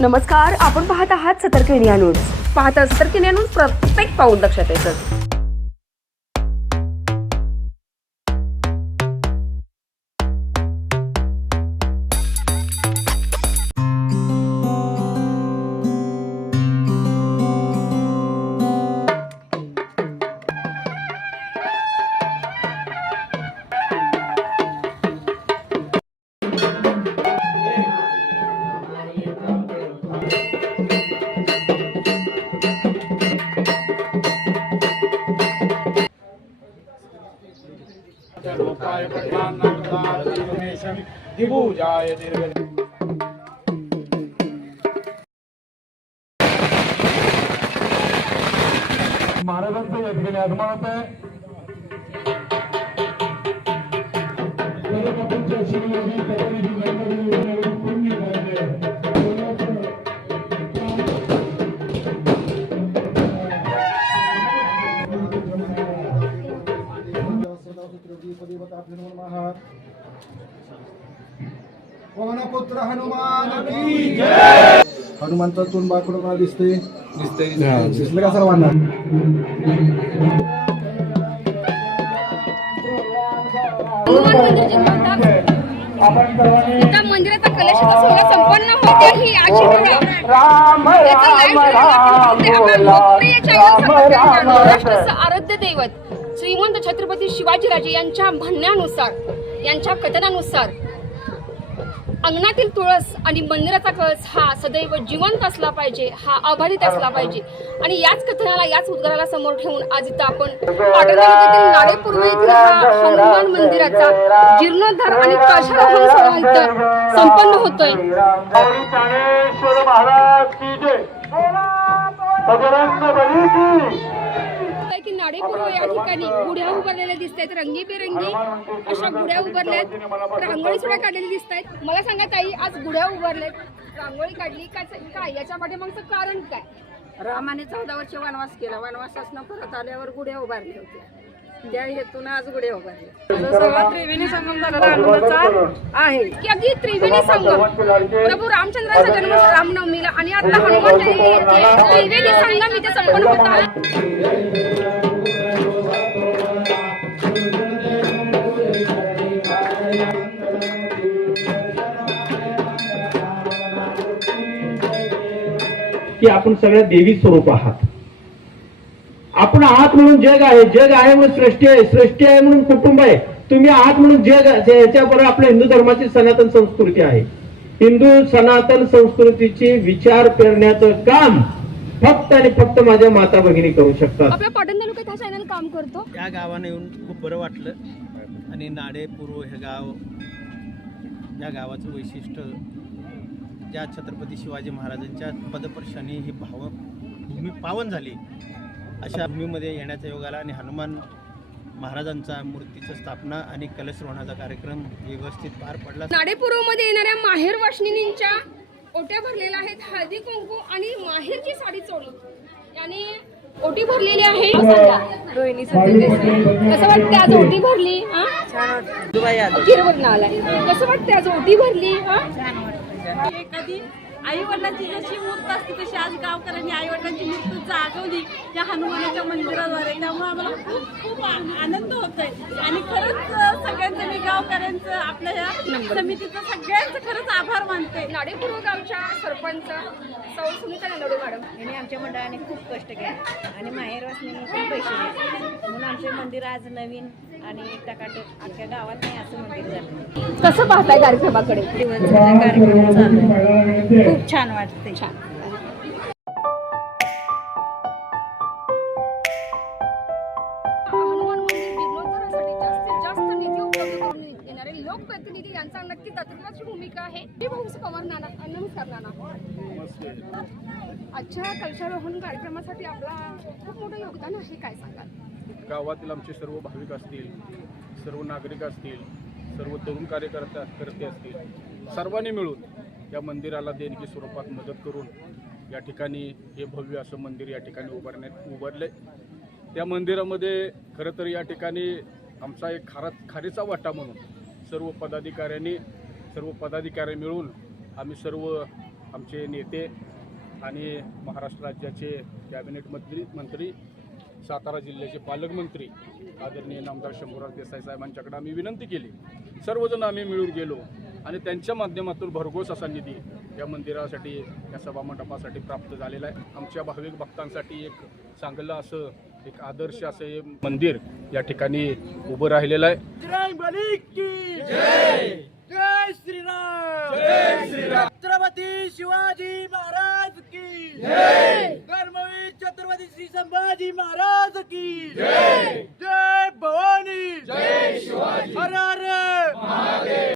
नमस्कार आपण पाहत आहात सतर्क इंडिया न्यूज. पाहता सतर्क इंडिया न्यूज प्रत्येक पाऊल लक्षात येतं. दिभुजाय दीर्घ महाराजांचं या ठिकाणी आगमन होत आहे पवनपुत्र हनुमान की जय? हनुमंत तोंड बाकडं मला दिसते दिसते दिसलं का सर्वांना? मंदिराचा संपन्न होते ही आराध्य दैवत श्रीमंत छत्रपती शिवाजीराजे यांच्या म्हणण्यानुसार यांच्या कथनानुसार अंगणातील तुळस आणि मंदिराचा कळस हा सदैव जिवंत असला पाहिजे हा अबाधित असला पाहिजे. आणि याच कथनाला याच उद्गाराला समोर ठेवून आज इथं आपण पाटण तालुक्यातील नाडेपूर्व येथील हा हनुमान मंदिराचा जीर्णोद्धार आणि कळशारोहण सोहळा संपन्न होतोय. महाराज की जय की आहे की नाडेपूर्व या ठिकाणी गुढ्या उभारलेल्या दिसत आहेत रंगीबेरंगी अशा गुढ्या उभारल्यात. रांगोळी सुद्धा काढलेली दिसत आहेत. मला सांगा ताई आज गुढ्या उभारल्यात. रांगोळी काढली काय याच्या पाठीमागचं कारण काय? रामाने चौदा वर्ष वनवास केला. वनवासासनं परत आल्यावर गुढ्या उभारल्या होत्या. त्या हेतून आज सगळा त्रिवेणी संगम झालेला आनंदाचा आहे. की अगदी त्रिवेणी संगम. प्रभू रामचंद्राचा जन्म रामनवमीला आणि आता हनुमान त्रिवेणी संगम इथे संपन्न होत आहे. की आपण सगळ्या देवी स्वरूप आहात. आपण आहात म्हणून जग आहे. जग आहे म्हणून सृष्टी आहे. सृष्टी आहे म्हणून कुटुंब आहे. तुम्ही आहात म्हणून जग आहे. याच्याबरोबर आपल्या हिंदू धर्माची सनातन संस्कृती आहे. हिंदू सनातन संस्कृतीची विचार करण्याचं काम फक्त आणि फक्त माझ्या माता भगिनी करू शकतात. आपल्या पाटण तालुक्यात हा चॅनल काम करतो. या गावाने येऊन खूप बरं वाटलं. आणि नाडेपूर्व हे गाव या गावाचं वैशिष्ट्य ज्या छत्रपती शिवाजी महाराजांच्या पदपर्शाने ही भाव भूमी पावन झाली. अशा भूमीमध्ये येण्याचा योग आला आणि हनुमान महाराजांचा मूर्तीचं स्थापना आणि कलशरोहणाचा कार्यक्रम व्यवस्थित पार पडला. नाडेपूर्वमध्ये येणाऱ्या माहेर वाशिनींच्या ओट्या भरलेल्या आहेत. हळदी कुंकू आणि माहेरची साडी चोळी. याने ओटी भरलेली आहे. कसं वाटतं आज ओटी भरली? हा? आलाय. कसं वाटतं आज ओटी भरली? हा? एखादी आई वडिलांची जशी मूर्त असते तशी आज गावकऱ्यांनी आई वडिलांची मूर्त जागवली त्या हनुमानाच्या मंदिराद्वारे. त्यामुळे आम्हाला खूप खूप आ- आनंद होतोय. आणि खरंच सगळ्यांचं मी गावकऱ्यांचं आपल्या या समितीचं सगळ्यांचं खरंच आभार मानते. नाडेपूर्व गावच्या सरपंच सौ सुनीता नंदवडे मॅडम. यांनी आमच्या मंडळाने खूप कष्ट केले. आणि माहेर वासनीने खूप पैसे घेतले आमचे मंदिर आज नवीन आणि टकाटक अख्ख्या गावात नाही असं मंदिर झालं. कसं पाहताय कार्यक्रमाकडे? दिवसभर कार्यक्रम चालू आहे. खूप छान वाटते छान. हनुमान मंदिर जीर्णोद्धारासाठी जास्तीत जास्त निधी उपलब्ध करून लोकप्रतिनिधी यांचा नक्की तत्वाची भूमिका आहे. मी भाऊस पवार नाना. नमस्कार नाना. आजच्या कार्यक्रमासाठी आपला खूप मोठं योगदान आहे काय सांगाल? गावातील आमचे सर्व भाविक असतील सर्व नागरिक असतील सर्व तरुण कार्यकर्ते करते असतील सर्वांनी मिळून या मंदिराला देणगी स्वरूपात मदत करून या ठिकाणी हे भव्य असं मंदिर या ठिकाणी उभारण्यात उभारले त्या मंदिरामध्ये खरं तर या ठिकाणी आमचा एक खारा खारीचा वाटा म्हणून सर्व पदाधिकाऱ्यांनी सर्व पदाधिकारी मिळून आम्ही सर्व आमचे नेते आणि महाराष्ट्र राज्याचे कॅबिनेट मंत्री मंत्री सातारा जिल्ह्याचे पालकमंत्री आदरणीय नामदार शंभूराज देसाई साहेबांच्याकडे आम्ही विनंती केली. सर्वजण आम्ही मिळून गेलो आणि त्यांच्या माध्यमातून भरघोस असा निधी या मंदिरासाठी या सभामंडपासाठी प्राप्त झालेला आहे. आमच्या भाविक भक्तांसाठी एक चांगलं असं एक आदर्श असं हे मंदिर या ठिकाणी उभं राहिलेलं आहे. छत्रपती शिवाजी महाराज की धर्मवीर छत्रपती श्री संभाजी महाराज की